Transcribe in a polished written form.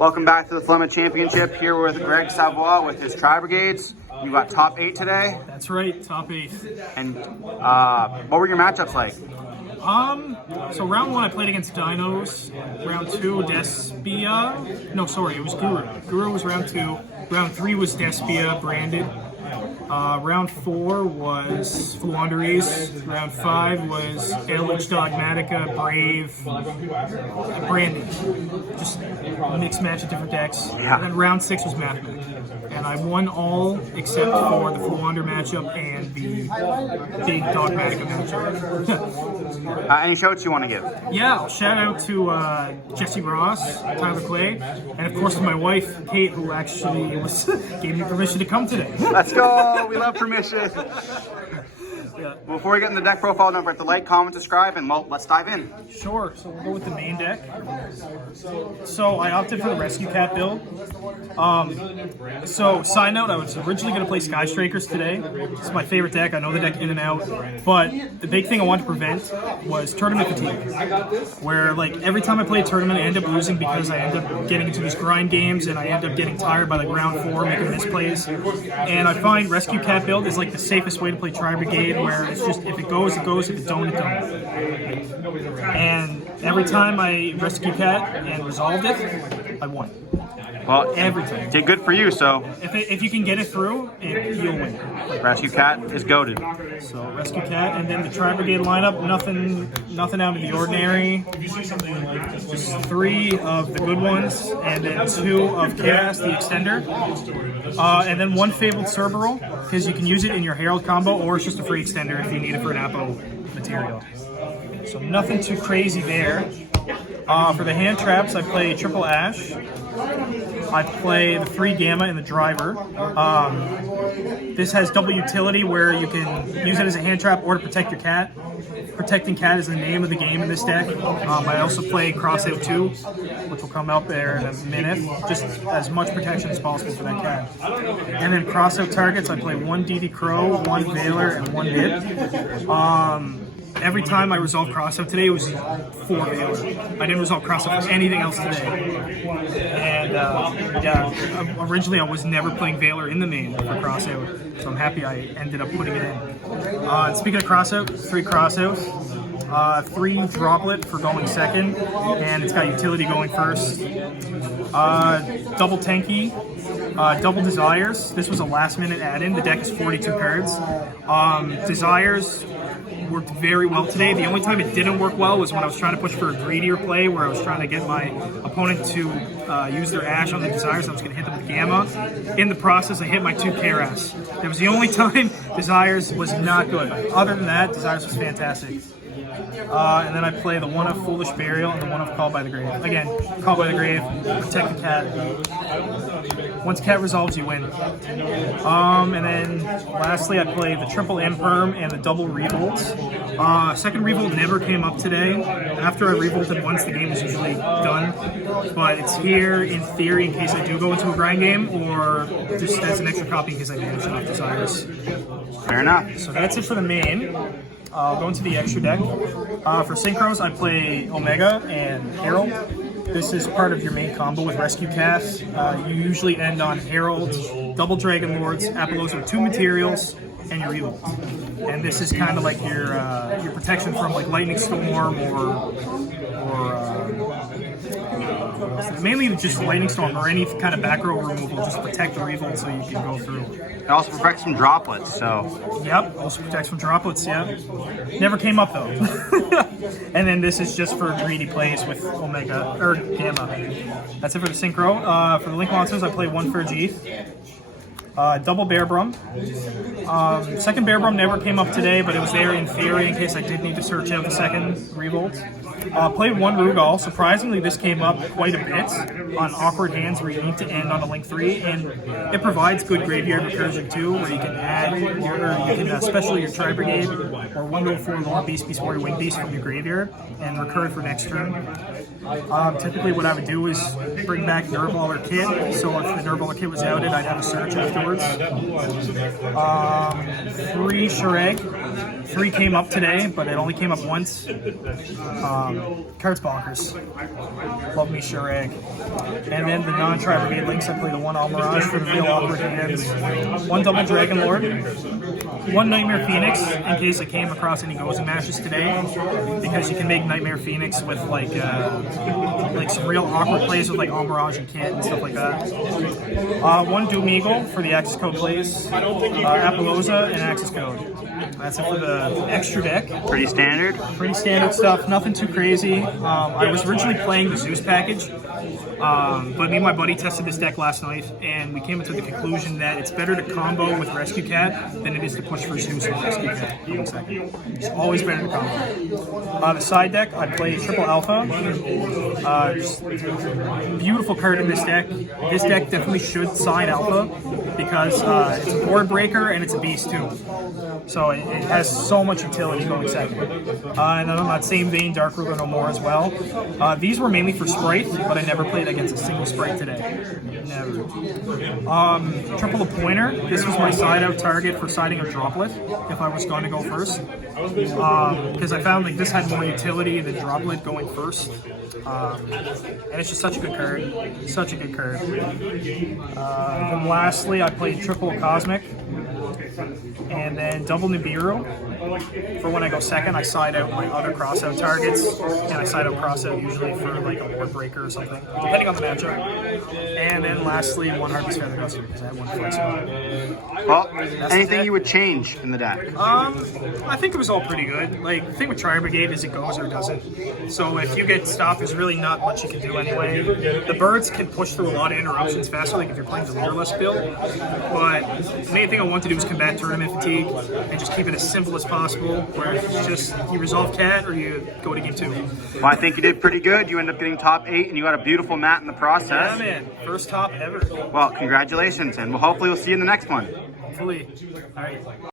Welcome back to the Thelema Championship. Here with Greg Savoie with his Tri-Brigades. You got top 8 today. That's right, top 8. And what were your matchups like? So round 1 I played against Dinos. Round 2, Despia. No, sorry, it was Guru. Guru was round 2. Round 3 was Despia, branded. Round 4 was Fluanderies. Round 5 was Eldritch Dogmatica, Brave, Branded. Just a mixed match of different decks. Yeah. And then round 6 was Mathematic. And I won all except for the Fluander matchup and the big Dogmatica matchup. Any shout-outs you want to give? Yeah, shout out to Jesse Ross, Tyler Clay, and of course to my wife, Kate, who actually gave me permission to come today. Let's go! We love permission. Yeah. Before we get in the deck profile, don't forget to like, comment, subscribe, and well, let's dive in. Sure, so we'll go with the main deck. So I opted for the Rescue Cat build. So side note, I was originally going to play Sky Strikers today. It's my favorite deck. I know the deck in and out. But the big thing I wanted to prevent was tournament fatigue. Where like every time I play a tournament, I end up losing because I end up getting into these grind games and I end up getting tired by like round 4, making misplays. And I find Rescue Cat build is like the safest way to play Tri-Brigade, where it's just if it goes, it goes. If it don't, it don't. And every time I Rescue Cat and resolved it, I won. Well, Everything. did good for you, so If you can get it through, you'll win. Rescue Cat is goated. So Rescue Cat, and then the Tri-Brigade lineup, nothing out of the ordinary. Just 3 of the good ones, and then 2 of Chaos, the extender. And then 1 Fabled Cerberus, because you can use it in your Herald combo, or it's just a free extender if you need it for an Apo material. So nothing too crazy there. For the hand traps, I play Triple Ash. I play the 3 Gamma and the Driver. This has double utility where you can use it as a hand trap or to protect your cat. Protecting cat is the name of the game in this deck. I also play Crossout 2, which will come out there in a minute. Just as much protection as possible for that cat. And then Crossout targets, I play 1 DD Crow, 1 Veiler, and 1 Nip. Every time I resolved Crossout today, it was 4 Veiler. I didn't resolve Crossout for anything else today. And yeah, originally I was never playing Veiler in the main for Crossout, so I'm happy I ended up putting it in. Speaking of Crossout, 3 Crossout, 3 Droplet for going second, and it's got utility going first. Double Tanky, double Desires. This was a last minute add-in. The deck is 42 cards. Desires worked very well today. The only time it didn't work well was when I was trying to push for a greedier play, where I was trying to get my opponent to use their Ash on the Desires. I was going to hit them with Gamma. In the process, I hit my 2 Keras. That was the only time Desires was not good. Other than that, Desires was fantastic. And then I play the 1 of Foolish Burial and the 1 of Called by the Grave. Again, Called by the Grave, protect the cat. Once cat resolves, you win. And then lastly, I play the triple Imperm and the double Revolt. Second Revolt never came up today. After I revolted once, the game is usually done. But it's here in theory in case I do go into a grind game, or just as an extra copy in case I manage enough Desires. Fair enough. So that's it for the main. I'll go into the extra deck. For Synchros, I play Omega and Herald. This is part of your main combo with Rescue Cast. You usually end on Herald, double Dragon Lords, Apollos with 2 materials, and your Evil. And this is kind of like your protection from like Lightning Storm or mainly just Lightning Storm or any kind of back row removal. Just protect the Revolt so you can go through. It also protects from droplets, so. Yep, also protects from droplets, yeah. Never came up though. And then this is just for greedy plays with Omega, or Gamma. That's it for the Synchro. For the Link Monsters, I play 1 Fergeeth. Double Bear Brum. Second Bear Brum never came up today, but it was there in theory in case I did need to search out the second Revolt. Played 1 Rugal. Surprisingly, this came up quite a bit on awkward hands where you need to end on a Link 3, and it provides good graveyard recursion too, where you can add special your Tri-Brigade or 1 go 4 Long Beast, Beast Warrior, Wing Beast from your graveyard and recur for next turn. Typically, what I would do is bring back Nurballer Kit. So if the Nurballer Kit was outed, I'd have a search afterwards. 3 Shurag. 3 came up today, but it only came up once. Card's bonkers. Love me Shurag. And then the non-Tri-Brigade links, I play the one Almirage for the real awkward hands, one double Dragon Lord, one Nightmare Phoenix in case I came across any goes and mashes today, because you can make Nightmare Phoenix with like some real awkward plays with like Almirage and Kit and stuff like that. One Doom Eagle for the Axis Code plays, Appaloosa and Axis Code. That's it for the extra deck. Pretty standard. Pretty standard stuff, nothing too crazy. I was originally playing the Zeus package, but me and my buddy tested this deck last night, and we came to the conclusion that it's better to combo with Rescue Cat than it is to push for Zeus and Rescue Cat. It's always better to combo. The side deck, I play Triple Alpha. Beautiful card in this deck. This deck definitely should side Alpha because it's a board breaker and it's a beast too. So it has so much utility going second. And then on that same vein, Dark Ruler No More as well. These were mainly for Sprite, but I never played against a single Sprite today. Never. Triple the Pointer. This was my side out target for siding a Droplet if I was going to go first. Because I found like this had more utility than Droplet going first. And it's just such a good card. Such a good card. Then lastly, I played Triple Cosmic. And then double Nibiru. For when I go second, I side out my other crossout targets, and I side out crossout usually for like a board breaker or something, depending on the matchup. And then lastly, one Harvest Feather Duster because I had one flex out. Well, anything you would change in the deck? I think it was all pretty good. Like the thing with Tri-Brigade is it goes or it doesn't. So if you get stopped, there's really not much you can do anyway. The birds can push through a lot of interruptions faster, like if you're playing the leaderless build. But the main thing I want to do is combat tournament fatigue and just keep it as simple as possible, where it's just you resolve Cat or you go to game 2. Well, I think you did pretty good. You ended up getting top 8 and you got a beautiful mat in the process. Yeah, man. First top ever. Well, congratulations, and hopefully we'll see you in the next one. Hopefully. All right.